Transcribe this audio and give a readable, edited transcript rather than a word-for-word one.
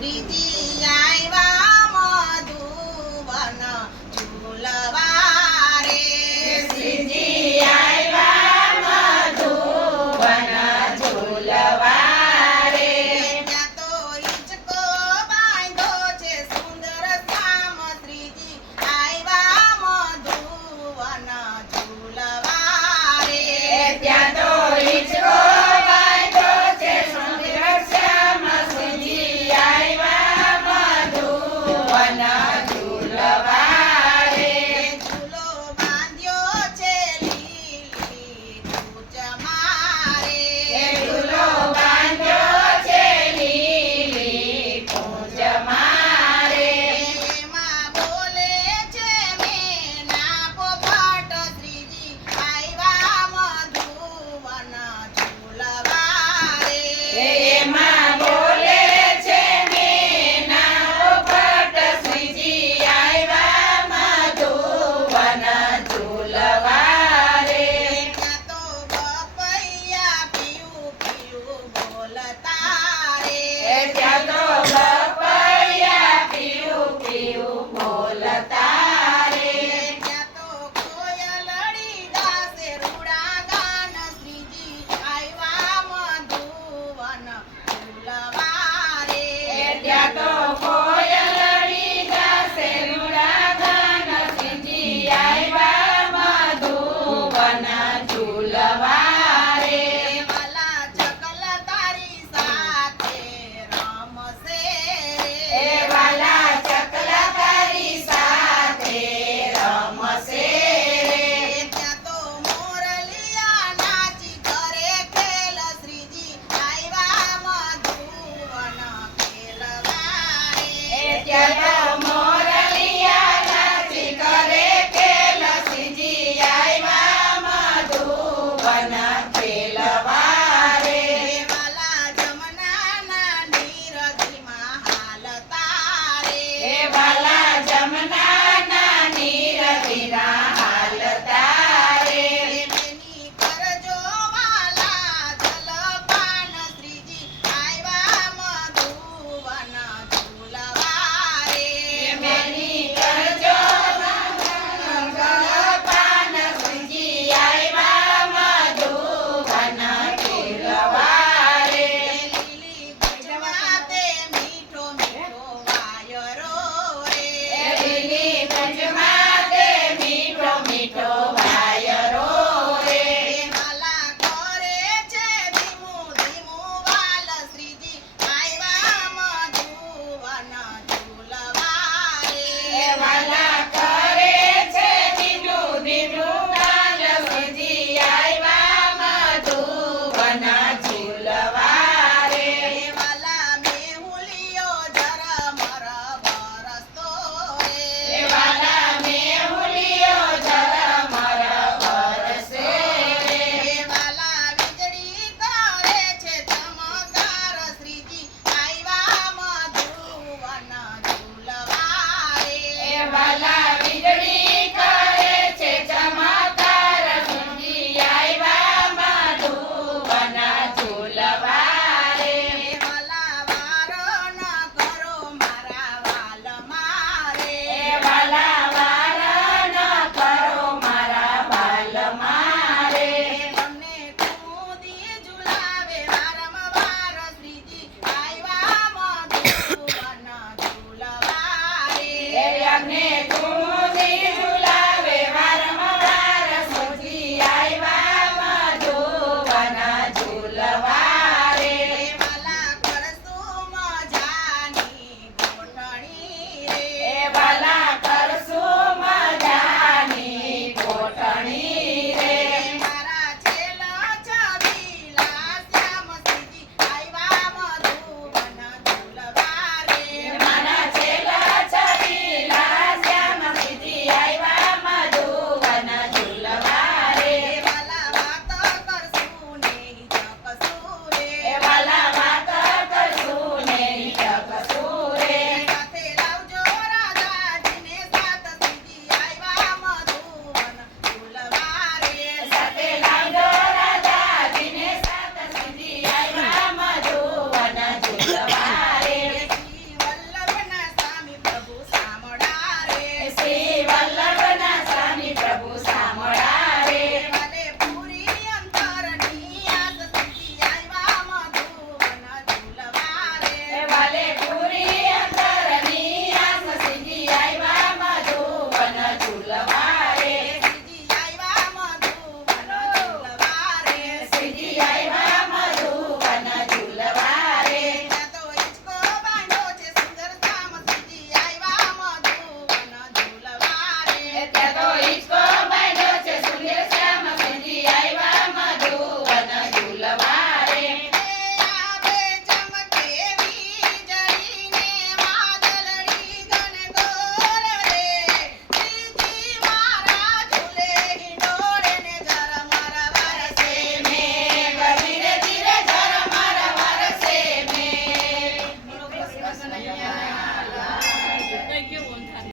શ્રીજી આવ્યા મધુવન ઝૂલવા રે. શ્રીજી આવ્યા મધુવન ઝૂલવા રે. ત્યાં તો હિંચકો બાંધ્યો છે સુંદર શ્યામ શ્રીજી આવ્યા મધુવન ઝૂલવા રે. ત્યાં તો હિંચકો બાંધ્યો છે સુંદર શ્યામ શ્રીજી આવ્યા મધુવન ઝૂલવા રે. ઝૂલો બાંધ્યો છે લીલી કૂચ મારે. ઝૂલો બાંધ્યો છે લીલી કૂંજ મારે. એમાં બોલે છે મેના પોપટ શ્રીજી આવ્યા મધુવન ઝૂલવા રે. એમાં બોલે છે મેના પોપટ શ્રીજી આવ્યા મધુવન ઝૂલવા રે. ત્યાં તો બપૈયા પીયું પીયું બોલતા રે. ત્યાં તો બપૈયા પીયું પીયું બોલતા રે. ત્યાં તો કોયલડી ગાશે રૂડા ગાન શ્રીજી આવ્યા મધુવન ઝૂલવા રે. ત્યાં તો કોયલડી ગાશે રૂડા ગાન શ્રીજી આવ્યા મધુવન ઝૂલવા રે. વાલા ચકલા તારી સાથે રમશે એ રે. વાલા ચકલા તારી સાથે રમશે રે. ત્યાં તો મોરલિયા નાચી કરે ખેલ શ્રીજી આવ્યા મધુવન ખેલવા રે. ત્યાં